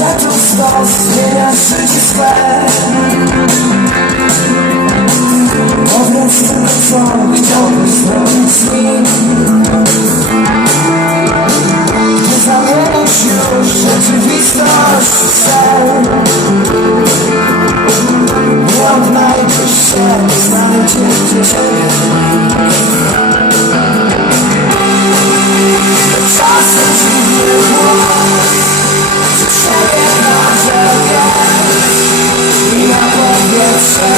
tu stos zmienia życie swe Powiedz tym, co chciałbym zrobić z nim Nie zamienisz już rzeczywistość w sen. outside.